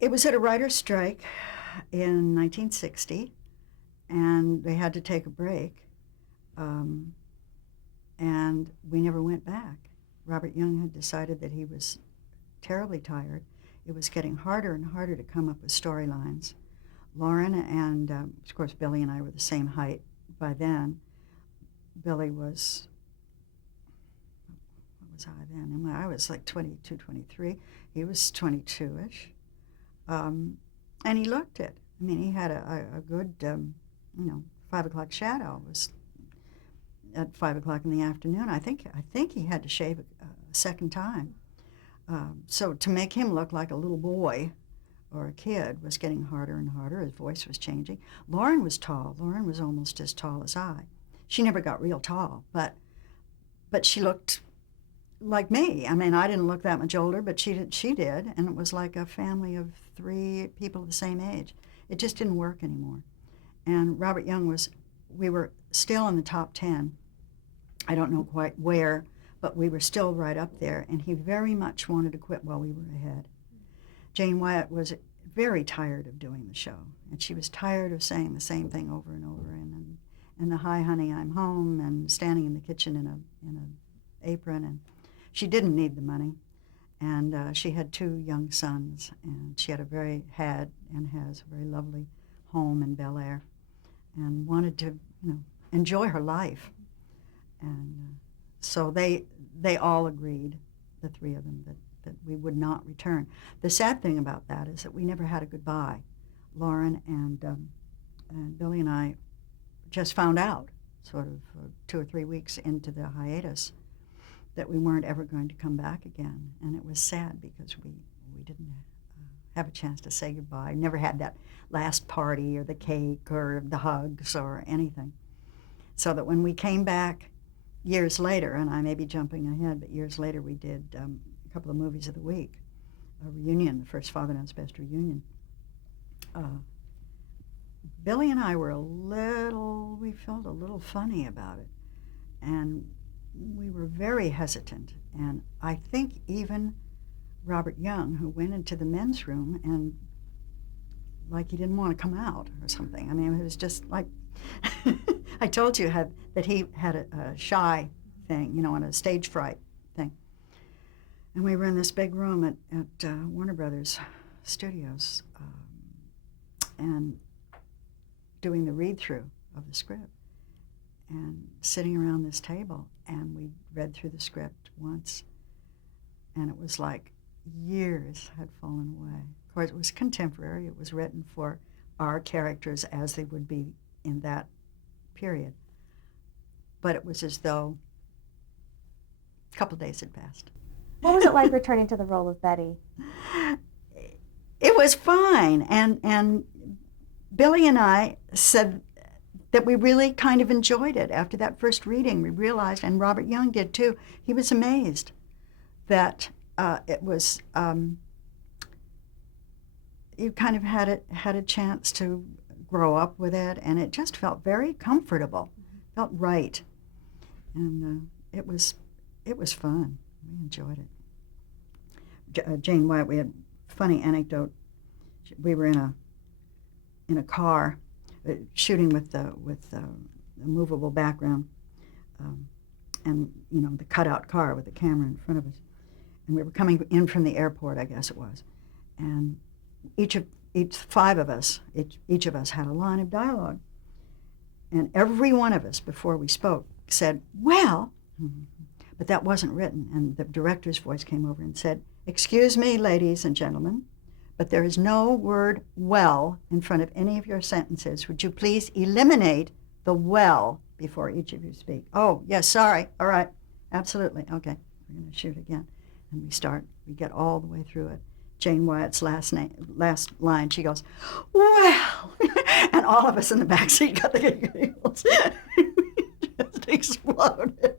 It was at a writer's strike in 1960, and they had to take a break, um, and we never went back. Robert Young had decided that he was terribly tired. It was getting harder and harder to come up with storylines. Lauren and, of course, Billy and I were the same height by then. Billy was, what was I then? And I was like 22, 23. He was 22-ish. And he looked it. I mean, he had a good, 5 o'clock shadow. It was at 5 o'clock in the afternoon. I think he had to shave a second time. So to make him look like a little boy or a kid was getting harder and harder. His voice was changing. Lauren was tall. Lauren was almost as tall as I. She never got real tall, but she looked like me. I mean, I didn't look that much older, but she did, and it was like a family of 3 people the same age. It just didn't work anymore. And Robert Young we were still in the top 10. I don't know quite where, but we were still right up there, and he very much wanted to quit while we were ahead. Jane Wyatt was very tired of doing the show, and she was tired of saying the same thing over and over, and the "Hi, honey, I'm home," and standing in the kitchen in an apron, and she didn't need the money, and she had 2 young sons, and she had and has a very lovely home in Bel Air, and wanted to, enjoy her life, and so they all agreed, the 3 of them, that we would not return. The sad thing about that is that we never had a goodbye. Lauren and Billy and I just found out, sort of 2 or 3 weeks into the hiatus, that we weren't ever going to come back again. And it was sad because we didn't have a chance to say goodbye. Never had that last party or the cake or the hugs or anything. So that when we came back years later, and I may be jumping ahead, but years later we did a couple of movies of the week, a reunion, the first Father Knows Best reunion. Billy and I we felt a little funny about it. And we were very hesitant. And I think even Robert Young, who went into the men's room and like he didn't want to come out or something. I mean, it was just like, I told you that he had a shy thing, and a stage fright thing. And we were in this big room at Warner Brothers Studios and doing the read-through of the script and sitting around this table, and we read through the script once, and it was like years had fallen away. Of course, it was contemporary. It was written for our characters as they would be in that period. But it was as though a couple days had passed. What was it like returning to the role of Betty? It was fine, and Billy and I said that we really kind of enjoyed it. After that first reading, we realized, and Robert Young did too, he was amazed that it was, you kind of had a chance to grow up with it, and it just felt very comfortable, felt right, and it was fun. We enjoyed it. Jane Wyatt, we had a funny anecdote. We were in a car shooting with a movable background, and the cutout car with the camera in front of us, and we were coming in from the airport, I guess it was, and each 5 of us, each of us had a line of dialogue, and every one of us before we spoke said, "Well," but that wasn't written, and the director's voice came over and said, "Excuse me, ladies and gentlemen, but there is no word 'well' in front of any of your sentences. Would you please eliminate the 'well' before each of you speak?" "Oh, yes, sorry. All right. Absolutely. Okay. We're going to shoot again." And we get all the way through it. Jane Wyatt's last line, she goes, "Well," and all of us in the back seat got the giggles. We just exploded.